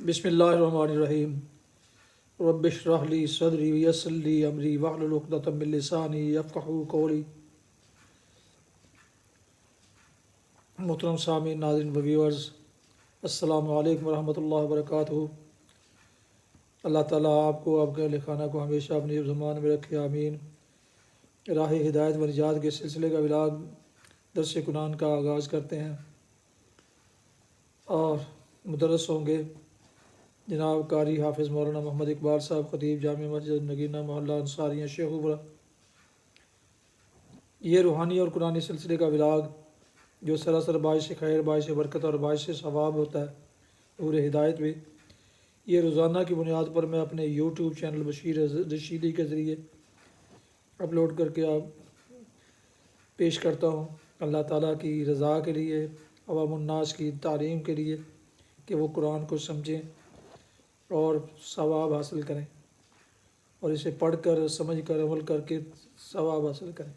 بسم اللہ الرحمن الرحیم رب اشرح لی صدری ویسر لی امری واحلل عقدۃ من لسانی یفقہوا قولی۔ محترم سامعین، ناظرین و ویورز، السلام علیکم ورحمۃ اللہ وبرکاتہ۔ اللہ تعالیٰ آپ کو، آپ کے اہل خانہ کو ہمیشہ اپنی زمان میں رکھے، آمین۔ راہ ہدایت و نجات کے سلسلے کا ولاگ درس قرآن کا آغاز کرتے ہیں، اور مدرس ہوں گے جناب قاری حافظ مولانا محمد اقبال صاحب، خطیب جامع مسجد نگینہ محلہ انصاریہ شیخ ابرا۔ یہ روحانی اور قرآنی سلسلے کا ولاگ جو سراسر باعث خیر، باعث برکت اور باعث ثواب ہوتا ہے، نور ہدایت بھی، یہ روزانہ کی بنیاد پر میں اپنے یوٹیوب چینل بشیر رشیدی کے ذریعے اپلوڈ کر کے آپ پیش کرتا ہوں، اللہ تعالیٰ کی رضا کے لیے، عوام الناس کی تعلیم کے لیے، کہ وہ قرآن کو سمجھیں اور ثواب حاصل کریں، اور اسے پڑھ کر، سمجھ کر، عمل کر کے ثواب حاصل کریں۔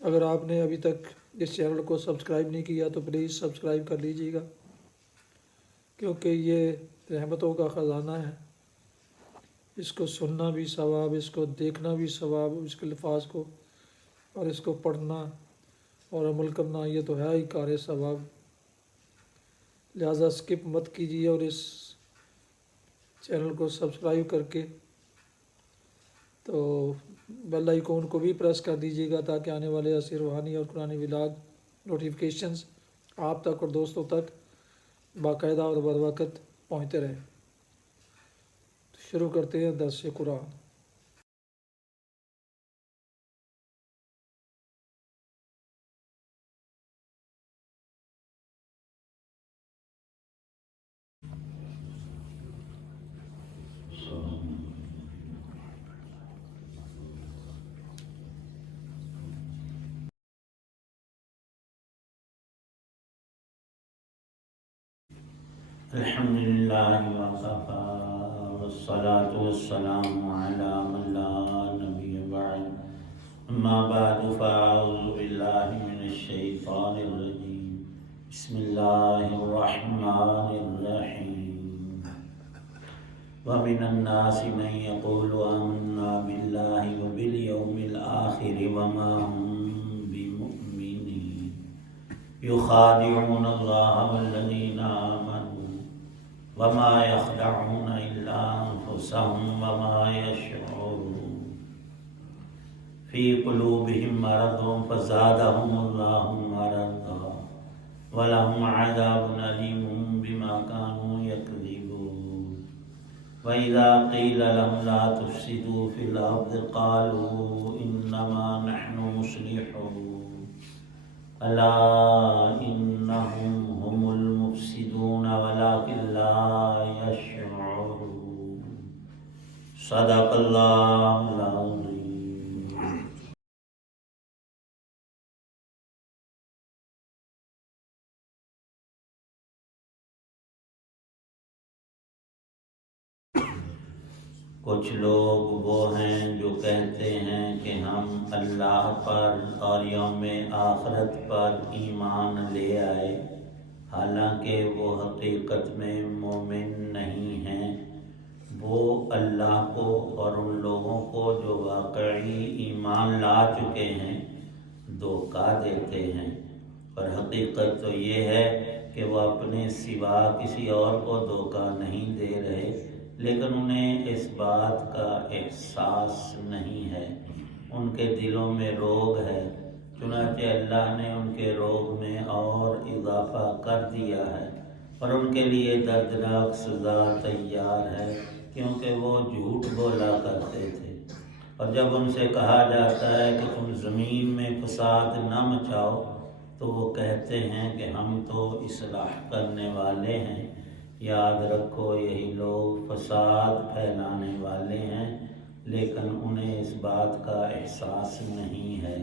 اگر آپ نے ابھی تک اس چینل کو سبسکرائب نہیں کیا تو پلیز سبسکرائب کر لیجیے گا، کیونکہ یہ رحمتوں کا خزانہ ہے۔ اس کو سننا بھی ثواب، اس کو دیکھنا بھی ثواب، اس کے الفاظ کو اور اس کو پڑھنا اور عمل کرنا، یہ تو ہے ہی کار ثواب۔ لہٰذا سکپ مت کیجیے اور اس چینل کو سبسکرائب کر کے تو بیل آئیکن کو بھی پریس کر دیجیے گا، تاکہ آنے والے ایسے روحانی اور قرآنی ولاگ نوٹیفیکیشنز آپ تک اور دوستوں تک باقاعدہ اور بروقت پہنچتے رہیں۔ شروع کرتے ہیں درس قرآن۔ الحمدللہ وکفی والصلاة والسلام علی من لا نبی بعد، اما بعد فاعوذ باللہ من الشیطان الرجیم، بسم اللہ الرحمن الرحیم۔ ومن الناس من يقول آمنا باللہ وبالیوم الآخر وما هم بمؤمنین، یخادعون اللہ والذین آمنوا وما يخدعون إلا أنفسهم وما يشعرون، في قلوبهم مرض فزادهم الله مرضا ولهم عذاب أليم بما كانوا يكذبون، وإذا قيل لهم لا تفسدوا في الأرض قالوا إنما نحن مصلحون، ألا إنهم هم المفسدون ولكن لا يشعرون، صدق الله العظيم۔ کچھ لوگ وہ ہیں جو کہتے ہیں کہ ہم اللہ پر اور یوم آخرت پر ایمان لے آئے، حالانکہ وہ حقیقت میں مومن نہیں ہیں۔ وہ اللہ کو اور ان لوگوں کو جو واقعی ایمان لا چکے ہیں دھوکہ دیتے ہیں، اور حقیقت تو یہ ہے کہ وہ اپنے سوا کسی اور کو دھوکہ نہیں دے رہے، لیکن انہیں اس بات کا احساس نہیں ہے، ان کے دلوں میں روگ ہے، چنانچہ اللہ نے ان کے روگ میں اور اضافہ کر دیا ہے، اور ان کے لیے دردناک سزا تیار ہے، کیونکہ وہ جھوٹ بولا کرتے تھے۔ اور جب ان سے کہا جاتا ہے کہ تم زمین میں فساد نہ مچاؤ تو وہ کہتے ہیں کہ ہم تو اصلاح کرنے والے ہیں۔ یاد رکھو، یہی لوگ فساد پھیلانے والے ہیں، لیکن انہیں اس بات کا احساس نہیں ہے۔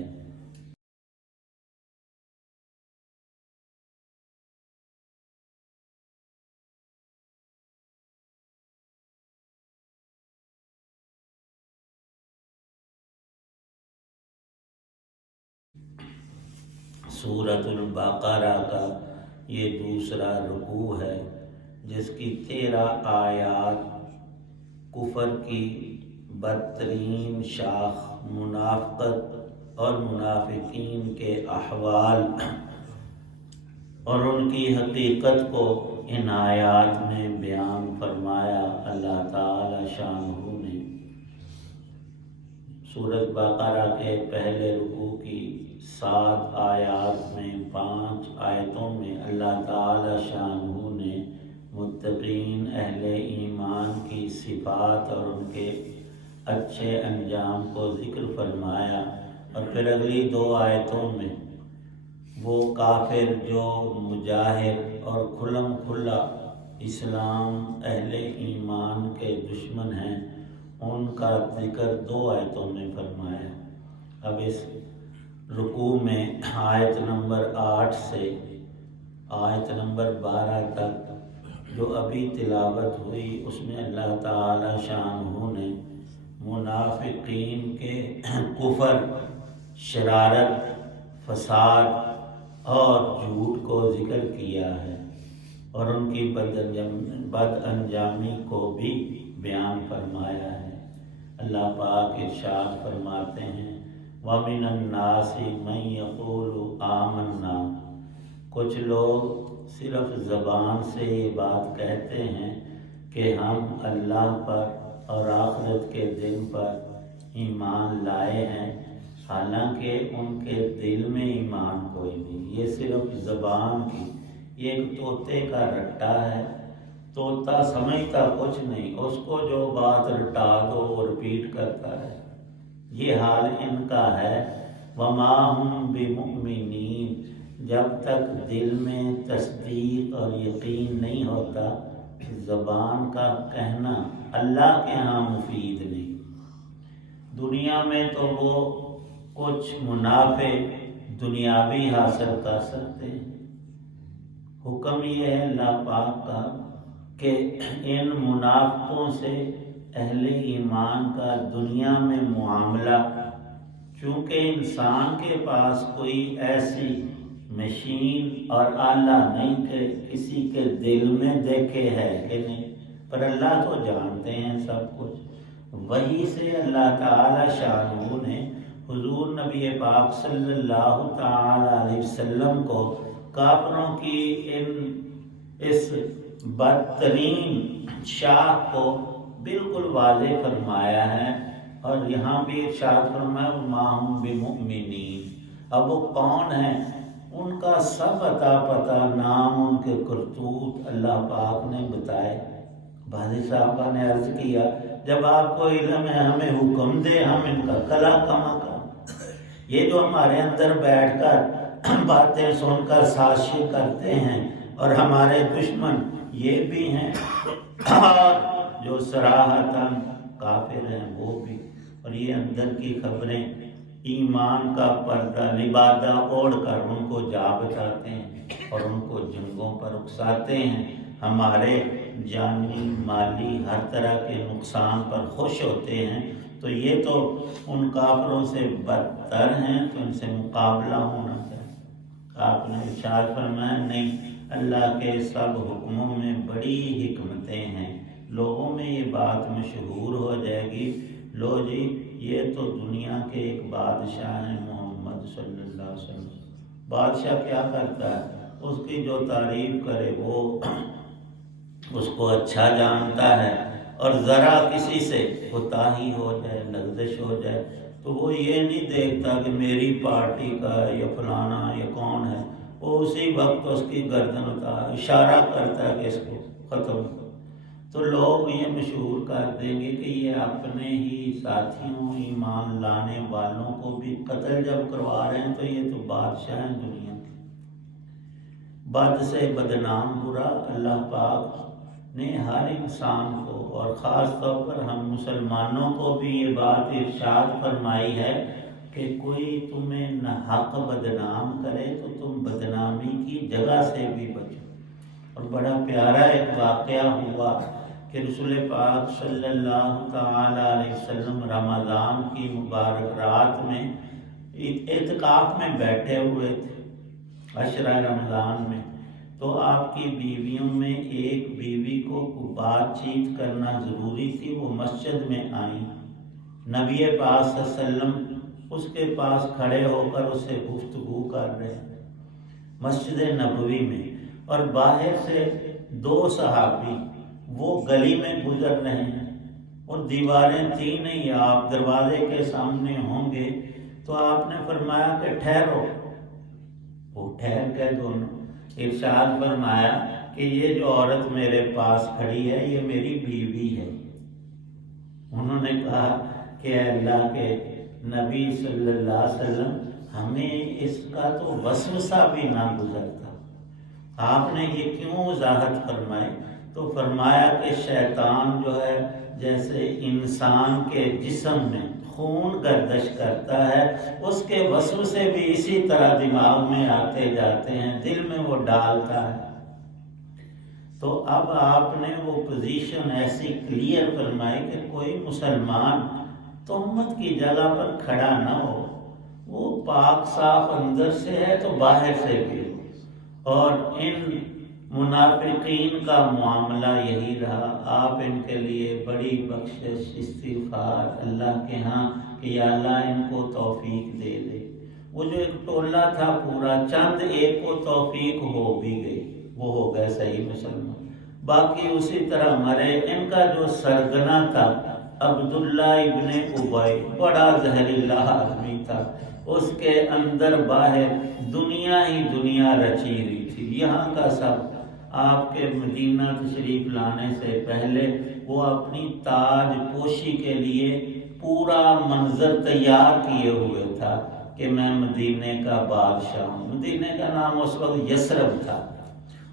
سورۃ البقرہ کا یہ دوسرا رکوع ہے جس کی 13 آیات کفر کی بدترین شاخ منافقت اور منافقین کے احوال اور ان کی حقیقت کو ان آیات میں بیان فرمایا اللہ تعالی شانہ نے۔ سورۃ بقرہ کے پہلے رکوع کی 7 آیات میں 5 آیتوں میں اللہ تعالی شانہ نے متقین اہل ایمان کی صفات اور ان کے اچھے انجام کو ذکر فرمایا، اور پھر اگلی 2 آیتوں میں وہ کافر جو مجاہر اور کھلم کھلا اسلام اہل ایمان کے دشمن ہیں ان کا ذکر 2 آیتوں میں فرمایا۔ اب اس رکوع میں آیت نمبر 8 سے آیت نمبر 12 تک جو ابھی تلاوت ہوئی اس میں اللہ تعالی شانہ نے منافقین کے کفر، شرارت، فساد اور جھوٹ کو ذکر کیا ہے، اور ان کی بد انجامی کو بھی بیان فرمایا ہے۔ اللہ پاک ارشاد فرماتے ہیں وَمِنَ النَّاسِ مَن يَقُولُ آمَنَّا، کچھ لوگ صرف زبان سے یہ بات کہتے ہیں کہ ہم اللہ پر اور آخرت کے دن پر ایمان لائے ہیں، حالانکہ ان کے دل میں ایمان کوئی نہیں، یہ صرف زبان کی، یہ ایک طوطے کا رٹا ہے، طوطا سمجھتا کچھ نہیں، اس کو جو بات رٹا دو وہ رپیٹ کرتا ہے، یہ حال ان کا ہے۔ وَمَا هُمْ بِمُؤْمِنِينَ، جب تک دل میں تصدیق اور یقین نہیں ہوتا زبان کا کہنا اللہ کے ہاں مفید نہیں۔ دنیا میں تو وہ کچھ منافع دنیاوی حاصل کر سکتے ہیں، حکم یہ ہے اللہ پاک کا کہ ان منافقوں سے اہل ایمان کا دنیا میں معاملہ، چونکہ انسان کے پاس کوئی ایسی مشین اور آلہ نہیں کہ کسی کے دل میں دیکھے ہے کہ نہیں، پر اللہ تو جانتے ہیں سب کچھ۔ وہی سے اللہ تعالی شانہ نے حضور نبی پاک صلی اللہ تعالی علیہ وسلم کو کافروں کی اس بدترین شاخ کو بالکل واضح فرمایا ہے، اور یہاں بھی ارشاد فرمایا وَمَا هُمْ بِمُؤْمِنِينَ۔ اب وہ کون ہیں ان کا سب عطا پتہ، نام، ان کے کرتوت اللہ پاک نے بتائے۔ بھائی صاحبہ نے عرض کیا جب آپ کو علم ہے ہمیں حکم دے ہم ان کا کلا کما کر، یہ جو ہمارے اندر بیٹھ کر باتیں سن کر سازشیں کرتے ہیں اور ہمارے دشمن یہ بھی ہیں اور جو صراحتاً کافر ہیں وہ بھی، اور یہ اندر کی خبریں ایمان کا پردہ لبادہ اوڑھ کر ان کو جا بتاتے ہیں اور ان کو جنگوں پر اکساتے ہیں، ہمارے جانی مالی ہر طرح کے نقصان پر خوش ہوتے ہیں، تو یہ تو ان کافروں سے بدتر ہیں، تو ان سے مقابلہ ہونا چاہیے۔ آپ نے ارشاد فرمایا نہیں، اللہ کے سب حکموں میں بڑی حکمتیں ہیں، لوگوں میں یہ بات مشہور ہو جائے گی، لو جی یہ تو دنیا کے ایک بادشاہ ہیں محمد صلی اللہ علیہ وسلم۔ بادشاہ کیا کرتا ہے؟ اس کی جو تعریف کرے وہ اس کو اچھا جانتا ہے، اور ذرا کسی سے کوتاہی ہو جائے، لغزش ہو جائے تو وہ یہ نہیں دیکھتا کہ میری پارٹی کا یا فلانا یا کون ہے، وہ اسی وقت اس کی گردن اتار اشارہ کرتا ہے کہ اس کو ختم۔ تو لوگ یہ مشہور کر دیں گے کہ یہ اپنے ہی ساتھیوں ایمان لانے والوں کو بھی قتل جب کروا رہے ہیں تو یہ تو بادشاہ ہیں دنیا کے۔ بد سے بدنام برا، اللہ پاک نے ہر انسان کو اور خاص طور پر ہم مسلمانوں کو بھی یہ بات ارشاد فرمائی ہے کہ کوئی تمہیں ناحق بدنام کرے تو تم بدنامی کی جگہ سے بھی بچو۔ اور بڑا پیارا ایک واقعہ ہوا کہ رسول پاک صلی اللہ تعالی علیہ وسلم رمضان کی مبارک رات میں اعتکاف میں بیٹھے ہوئے تھے، عشرہ رمضان میں، تو آپ کی بیویوں میں ایک بیوی کو بات چیت کرنا ضروری تھی، وہ مسجد میں آئیں، نبی پاک صلی اللہ علیہ وسلم اس کے پاس کھڑے ہو کر اسے گفتگو کر رہے ہیں مسجد نبوی میں، اور باہر سے 2 صحابی وہ گلی میں گزر رہے ہیں، اور دیواریں تھیں نہیں، آپ دروازے کے سامنے ہوں گے، تو آپ نے فرمایا کہ ٹھہرو، وہ ٹھہر گئے دونوں، ارشاد فرمایا کہ یہ جو عورت میرے پاس کھڑی ہے یہ میری بیوی ہے۔ انہوں نے کہا کہ اے اللہ کے نبی صلی اللہ علیہ وسلم، ہمیں اس کا تو وسوسہ بھی نہ گزرتا، آپ نے یہ کیوں وضاحت فرمائی؟ تو فرمایا کہ شیطان جو ہے جیسے انسان کے جسم میں خون گردش کرتا ہے، اس کے وسوسے بھی اسی طرح دماغ میں آتے جاتے ہیں، دل میں وہ ڈالتا ہے۔ تو اب آپ نے وہ پوزیشن ایسی کلیئر فرمائی کہ کوئی مسلمان تہمت کی جگہ پر کھڑا نہ ہو، وہ پاک صاف اندر سے ہے تو باہر سے بھی، اور ان منافقین کا معاملہ یہی رہا۔ آپ ان کے لیے بڑی بخشش استغفار اللہ کے ہاں کہ یا اللہ ان کو توفیق دے دے۔ وہ جو ایک ٹولہ تھا پورا، چند ایک کو توفیق ہو بھی گئی، وہ ہو گئے صحیح مسلمان، باقی اسی طرح مرے۔ ان کا جو سرگنا تھا عبداللہ ابن ابی، بڑا زہریلا آدمی تھا، اس کے اندر باہر دنیا ہی دنیا رچی ہوئی تھی، یہاں کا سب۔ آپ کے مدینہ تشریف لانے سے پہلے وہ اپنی تاج پوشی کے لیے پورا منظر تیار کیے ہوئے تھا کہ میں مدینے کا بادشاہ ہوں۔ مدینے کا نام اس وقت یثرب تھا۔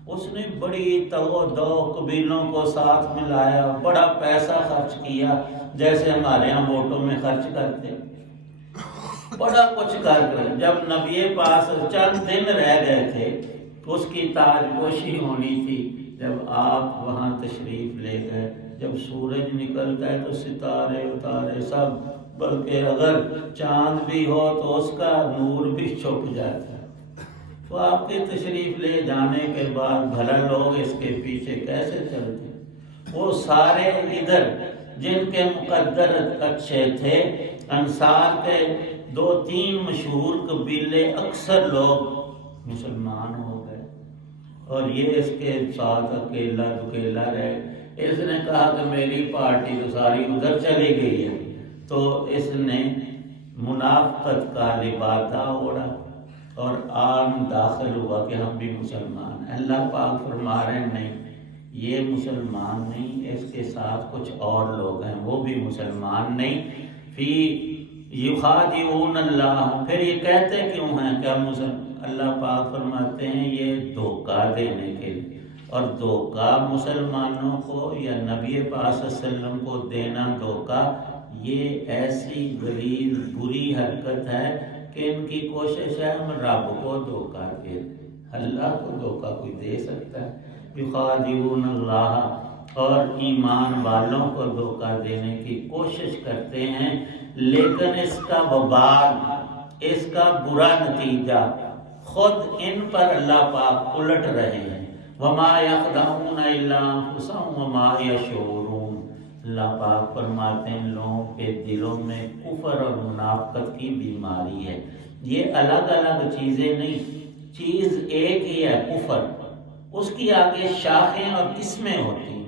اس نے بڑی دو قبیلوں کو ساتھ ملایا، بڑا پیسہ خرچ کیا، جیسے ہمارے یہاں ووٹوں میں خرچ کرتے، بڑا کچھ کر کر جب نبی پاس چند دن رہ گئے تھے، اس کی تاج پوشی ہونی تھی، جب آپ وہاں تشریف لے گئے، جب سورج نکلتا ہے تو ستارے اتارے سب، بلکہ اگر چاند بھی ہو تو اس کا نور بھی چھپ جاتا ہے۔ تو آپ کے تشریف لے جانے کے بعد بھلا لوگ اس کے پیچھے کیسے چلتے؟ وہ سارے ادھر جن کے مقدر اچھے تھے، انصار کے 2-3 مشہور قبیلے، اکثر لوگ مسلمان ہو گئے، اور یہ اس کے ساتھ اکیلا دکیلا رہے۔ اس نے کہا کہ میری پارٹی تو ساری ادھر چلی گئی ہے، تو اس نے منافقت کا لبادہ اوڑھا اور عام داخل ہوا کہ ہم بھی مسلمان ہیں۔ اللہ پاک فرما رہے ہیں نہیں، یہ مسلمان نہیں، اس کے ساتھ کچھ اور لوگ ہیں، وہ بھی مسلمان نہیں۔ فی یخادعون اللہ، پھر یہ کہتے کیوں ہیں کہ ہم مسلمان؟ اللہ پاک فرماتے ہیں یہ دھوکہ دینے کے لیے، اور دھوکہ مسلمانوں کو یا نبی پاک صلی اللہ علیہ وسلم کو دینا دھوکہ، یہ ایسی غلیظ بری حرکت ہے کہ ان کی کوشش ہے ہم رب کو دھوکہ دے دیں۔ اللہ کو دھوکہ کوئی دے سکتا ہے؟ یخادعون اللہ، اور ایمان والوں کو دھوکہ دینے کی کوشش کرتے ہیں، لیکن اس کا وبال، اس کا برا نتیجہ خود ان پر اللہ پاک الٹ رہے ہیں۔ وما یخدعون الا انفسهم وما یشعرون، اللہ پاک فرماتے ہیں لوگوں کے دلوں میں کفر اور منافقت کی بیماری ہے۔ یہ الگ الگ چیزیں نہیں، چیز ایک ہی ہے، کفر، اس کی آگے شاخیں اور قسمیں ہوتی ہیں۔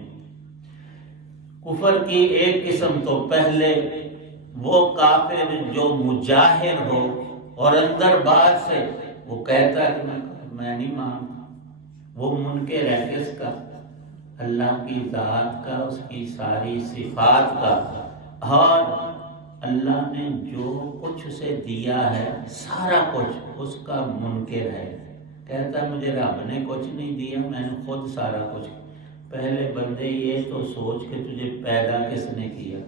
کفر کی ایک قسم تو پہلے وہ کافر جو مجاہر ہو اور اندر بات سے وہ کہتا ہے کہ میں نہیں مانتا، وہ منکر ہے کس کا؟ اللہ کی ذات کا، اس کی ساری صفات کا، اور اللہ نے جو کچھ اسے دیا ہے سارا کچھ اس کا منکر ہے، کہتا ہے مجھے رب نے کچھ نہیں دیا، میں نے خود سارا کچھ۔ پہلے بندے یہ تو سوچ کہ تجھے پیدا کس نے کیا،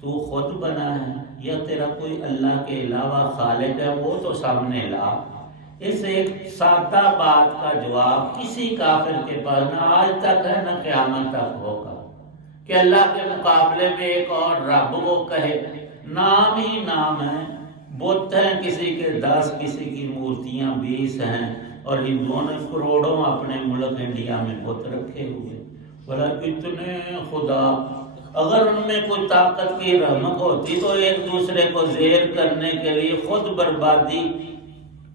تو خود بنا ہے یا تیرا کوئی اللہ کے علاوہ خالق ہے، وہ تو سامنے لا۔ اس ایک سادہ بات کا جواب کسی کافر کے پاس نہ آج تک ہے نہ قیامت تک ہوگا کہ اللہ کے مقابلے میں ایک اور رب وہ کہے۔ نام ہی نام ہے، بت ہیں کسی کے 10، کسی کی مورتیاں 20 ہیں، اور ہندوؤں نے کروڑوں اپنے ملک انڈیا میں بت رکھے ہوئے، بولا اتنے خدا، اگر ان میں کوئی طاقت کی رحمت ہوتی تو ایک دوسرے کو زیر کرنے کے لیے خود بربادی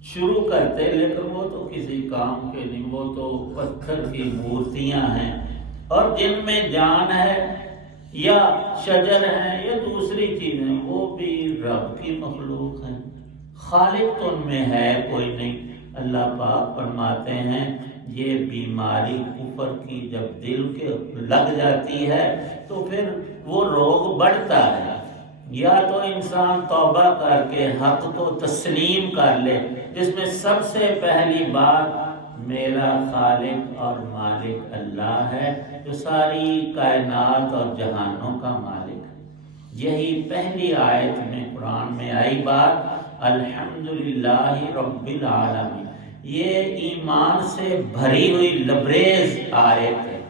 شروع کرتے، لیکن وہ تو کسی کام کے نہیں، وہ تو پتھر کی مورتیاں ہیں، اور جن میں جان ہے یا شجر ہیں یا دوسری چیزیں، وہ بھی رب کی مخلوق ہیں، خالق تو ان میں ہے کوئی نہیں۔ اللہ پاک فرماتے ہیں یہ بیماری کفر کی جب دل کے لگ جاتی ہے تو پھر وہ روگ بڑھتا ہے۔ یا تو انسان توبہ کر کے حق کو تسلیم کر لے، جس میں سب سے پہلی بات میرا خالق اور مالک اللہ ہے، جو ساری کائنات اور جہانوں کا مالک ہے۔ یہی پہلی آیت میں قرآن میں آئی بات، الحمدللہ رب العالمین، یہ ایمان سے بھری ہوئی لبریز آیت ہے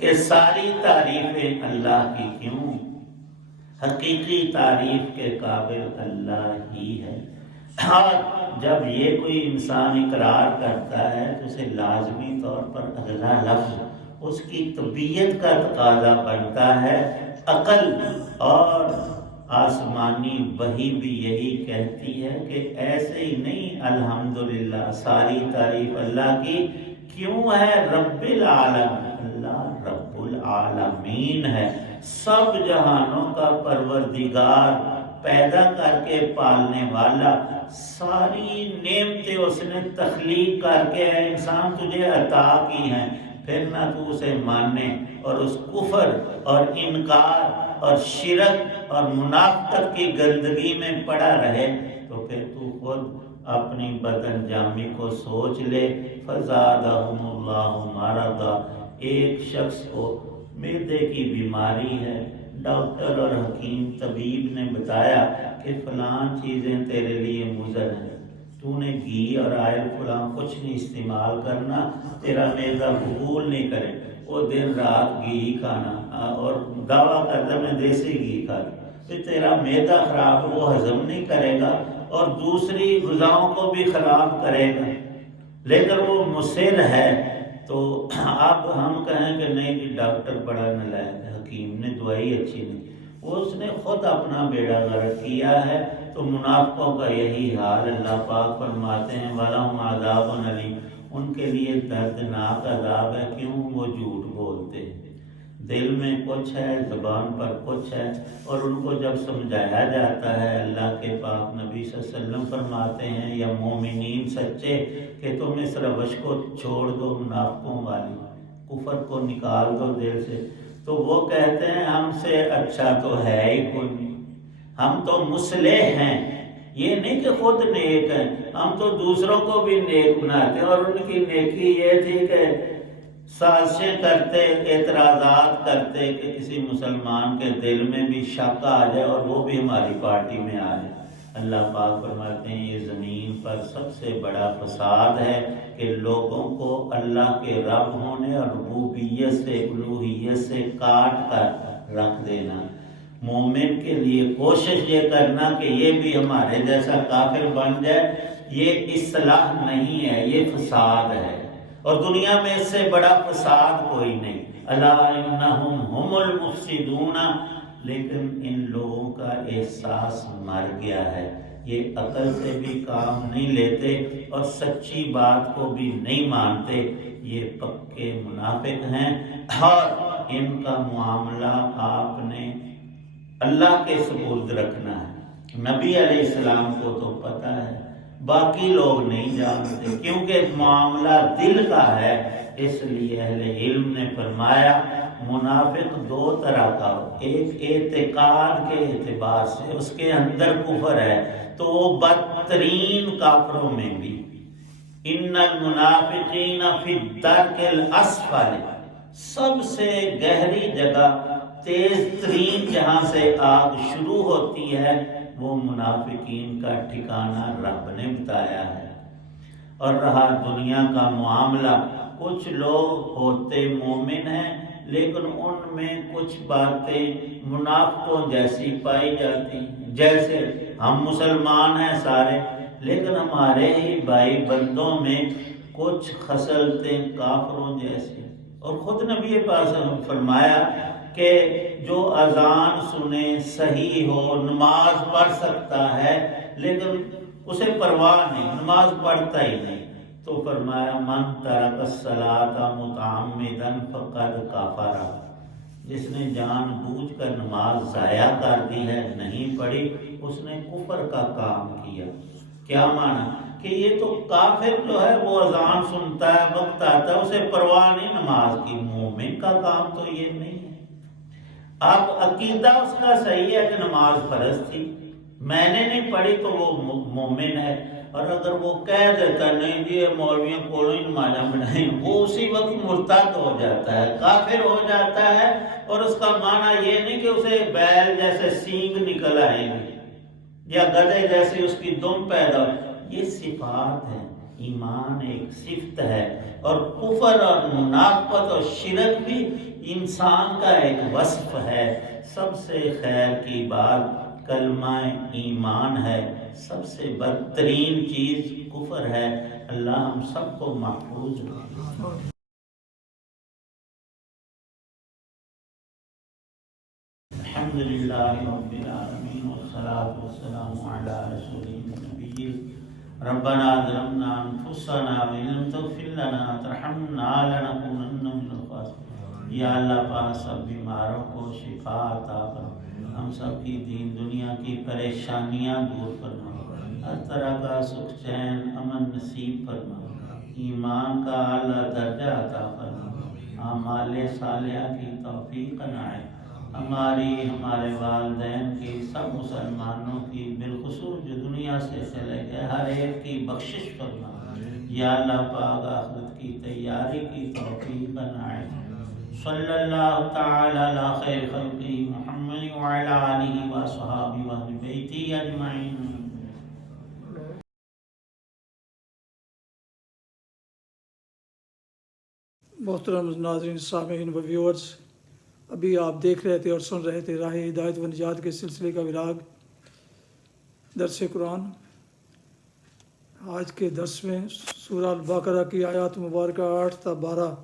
کہ ساری تعریفیں اللہ کی کیوں، حقیقی تعریف کے قابل اللہ ہی ہے۔ اور جب یہ کوئی انسان اقرار کرتا ہے تو اسے لازمی طور پر اگلا لفظ اس کی طبیعت کا تقاضا بنتا ہے۔ عقل اور آسمانی وحی بھی یہی کہتی ہے کہ ایسے ہی نہیں، الحمدللہ ساری تعریف اللہ کی کیوں ہے، رب العالمین، اللہ رب العالمین ہے، سب جہانوں کا پروردگار، پیدا کر کے پالنے والا، ساری نعمتیں اس نے تخلیق کر کے انسان تجھے عطا کی ہیں، پھر نہ تو اسے ماننے اور اس کفر اور انکار اور شرک اور منافقت کی گندگی میں پڑا رہے تو پھر تو خود اپنی بدن جامی کو سوچ لے۔ فزادہم اللہ مرضا، ایک شخص کو معدے کی بیماری ہے، ڈاکٹر اور حکیم طبیب نے بتایا کہ فلاں چیزیں تیرے لیے مضر ہیں، تو نے گھی اور آئل فلاں کچھ نہیں استعمال کرنا، تیرا معدہ قبول نہیں کرے، وہ دن رات گھی کھانا اور دعویٰ کرتا میں دیسی گھی کھا پھر تیرا معدہ خراب، وہ ہضم نہیں کرے گا اور دوسری غذاؤں کو بھی خراب کرے گا، لیکن وہ مصر ہے۔ تو اب ہم کہیں کہ نہیں جی ڈاکٹر بڑا نالائق ہے، حکیم نے دوائی اچھی نہیں، وہ اس نے خود اپنا بیڑا غرق کیا ہے۔ تو منافقوں کا یہی حال، اللہ پاک فرماتے ہیں وَلَهُمْ عَذَابٌ أَلِيمٌ، ان کے لیے دردناک عذاب ہے، کیوں؟ وہ جھوٹ بولتے ہیں، دل میں کچھ ہے، زبان پر کچھ ہے، اور ان کو جب سمجھایا جاتا ہے، اللہ کے پاک نبی صلی اللہ علیہ وسلم فرماتے ہیں یا مومنین سچے کہ تم اس روش کو چھوڑ دو، منافقوں والی، کفر کو نکال دو دل سے، تو وہ کہتے ہیں ہم سے اچھا تو ہے ہی کوئی نہیں، ہم تو مصلح ہیں، یہ نہیں کہ خود نیک ہیں، ہم تو دوسروں کو بھی نیک بناتے ہیں۔ اور ان کی نیکی یہ تھی کہ سازشیں کرتے، اعتراضات کرتے کہ کسی مسلمان کے دل میں بھی شک آ جائے اور وہ بھی ہماری پارٹی میں آ جائے۔ اللہ پاک فرماتے ہیں یہ زمین پر سب سے بڑا فساد ہے کہ لوگوں کو اللہ کے رب ہونے اور ربوبیت سے، الوہیت سے کاٹ کر رکھ دینا۔ مومن کے لیے کوشش یہ کرنا کہ یہ بھی ہمارے جیسا کافر بن جائے، یہ اصلاح نہیں ہے، یہ فساد ہے، اور دنیا میں اس سے بڑا فساد کوئی نہیں۔ الا انہم ہم المفسدون، لیکن ان لوگوں کا احساس مر گیا ہے، یہ عقل سے بھی کام نہیں لیتے اور سچی بات کو بھی نہیں مانتے، یہ پکے منافق ہیں، اور ان کا معاملہ آپ نے اللہ کے سپرد رکھنا ہے۔ نبی علیہ السلام کو تو پتہ ہے، باقی لوگ نہیں جانتے، کیونکہ معاملہ دل کا ہے، اس لیے اہل علم نے فرمایا منافق دو طرح کا ہو، ایک اعتقاد کے اعتبار سے اس کے اندر کفر ہے تو وہ بدترین کافروں میں بھی، ان المنافقین فی الدرک الاسفل، سب سے گہری جگہ، تیز ترین جہاں سے آگ شروع ہوتی ہے، وہ منافقین کا ٹھکانہ رب نے بتایا ہے۔ اور رہا دنیا کا معاملہ، کچھ لوگ ہوتے مومن ہیں لیکن ان میں کچھ باتیں منافقوں جیسی پائی جاتی ہیں، جیسے ہم مسلمان ہیں سارے لیکن ہمارے ہی بھائی بندوں میں کچھ خصلتیں کافروں جیسی، اور خود نبی پاک صلی اللہ علیہ وسلم نے فرمایا کہ جو اذان سنے صحیح ہو نماز پڑھ سکتا ہے لیکن اسے پرواہ نہیں، نماز پڑھتا ہی نہیں، تو فرمایا من ترک الصلاۃ متعمدا فقد کفر، جس نے جان بوجھ کر نماز ضائع کر دی ہے نہیں پڑھی، اس نے کفر کا کام کیا۔ کیا معنی کہ یہ تو کافر جو ہے وہ اذان سنتا ہے وقت آتا ہے اسے پرواہ نہیں نماز کی، مومن کا کام تو یہ نہیں ہے۔ اب عقیدہ اس کا صحیح ہے کہ نماز فرض تھی، میں نے نہیں پڑھی تو وہ مومن ہے، اور اگر وہ کہہ دیتا نہیں جی مولویوں کو ہی نمازاں بنائیں، وہ اسی وقت مرتد ہو جاتا ہے، کافر ہو جاتا ہے، اور اس کا معنی یہ نہیں کہ اسے بیل جیسے سینگ نکل آئیں گے یا گدھے جیسی اس کی دم پیدا ہو۔ یہ صفات ہے، ایمان ایک صفت ہے، اور کفر اور منافقت اور شرک بھی انسان کا ایک وصف ہے۔ سب سے خیر کی بات کلمہ ایمان ہے، سب سے بدترین چیز کفر ہے۔ اللہ ہم سب کو محفوظ رکھے۔ الحمدللہ رب العالمین والصلاة والسلام علی رسول النبی ربنا ظلمنا انفسنا وان لم تغفر لنا وترحمنا لنکونن من الخاسرین۔ یا اللہ پاک سب بیماروں کو شفا عطا فرما، ہم سب کی دین دنیا کی پریشانیاں دور فرما، ہر طرح کا سکھ چین امن نصیب فرما، ایمان کا اعلیٰ درجہ عطا فرما، اعمال صالحہ کی توفیق عنایت، ہماری ہمارے والدین کی سب مسلمانوں کی بالخصوص جو دنیا سے چلے گئے ہر ایک کی بخشش فرما۔ یا اللہ پاک آخرت کی تیاری کی توفیق عنایت۔ صلی اللہ تعالی علی خیر خلقہ محمد وعلی آلہ وصحبہ واہل بیتہ اجمعین۔ محترم ناظرین، سامعین و ویورز، ابھی آپ دیکھ رہے تھے اور سن رہے تھے راہ ہدایت و نجات کے سلسلے کا ولاگ درس قرآن۔ آج کے درس میں سورہ البقرہ کی آیات مبارکہ 8 تا 12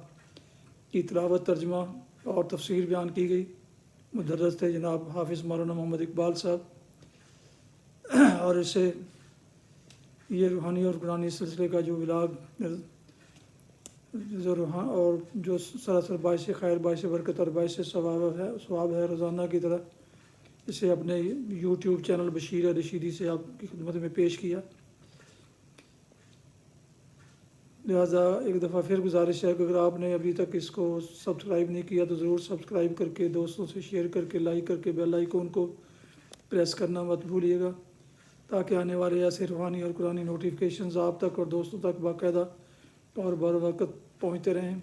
کی تلاوت، ترجمہ اور تفسیر بیان کی گئی۔ مدرس تھے جناب حافظ مولانا محمد اقبال صاحب، اور اسے یہ روحانی اور قرآنی سلسلے کا جو ولاگ اور جو سراسر باعث خیر، باعث برکت اور باعث ثواب ہے روزانہ کی طرح، اسے اپنے یوٹیوب چینل بشیر رشیدی سے آپ کی خدمت میں پیش کیا۔ لہٰذا ایک دفعہ پھر گزارش ہے کہ اگر آپ نے ابھی تک اس کو سبسکرائب نہیں کیا تو ضرور سبسکرائب کر کے دوستوں سے شیئر کر کے لائک کر کے بیل آئیکن کو پریس کرنا مت بھولیے گا، تاکہ آنے والے ایسے روحانی اور قرآنی نوٹیفیکیشنز آپ تک اور دوستوں تک باقاعدہ اور بر وقت پہنچتے رہیں۔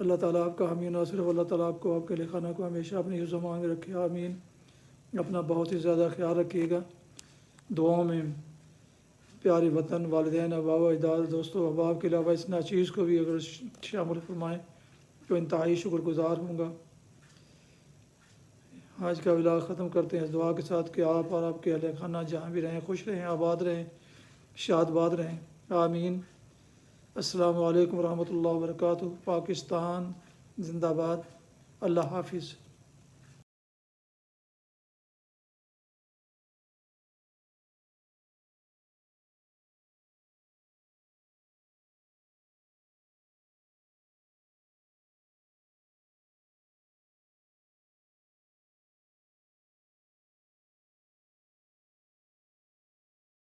اللہ تعالیٰ آپ کا حامی و ناصر ہو، اللہ تعالیٰ آپ کو، آپ کے خانہ کو ہمیشہ اپنی حفظ و امان میں رکھے، آمین۔ اپنا بہت ہی زیادہ خیال رکھیے گا، دعاؤں میں پیارے وطن، والدین، آباء و اجداد، دوستوں احباب کے علاوہ اس ناچیز کو بھی اگر شامل فرمائیں تو انتہائی شکر گزار ہوں گا۔ آج کا ولاگ ختم کرتے ہیں اس دعا کے ساتھ کہ آپ اور آپ کے اہل خانہ جہاں بھی رہیں خوش رہیں، آباد رہیں، شاد باد رہیں، آمین۔ السلام علیکم ورحمۃ اللہ وبرکاتہ۔ پاکستان زندہ باد۔ اللہ حافظ۔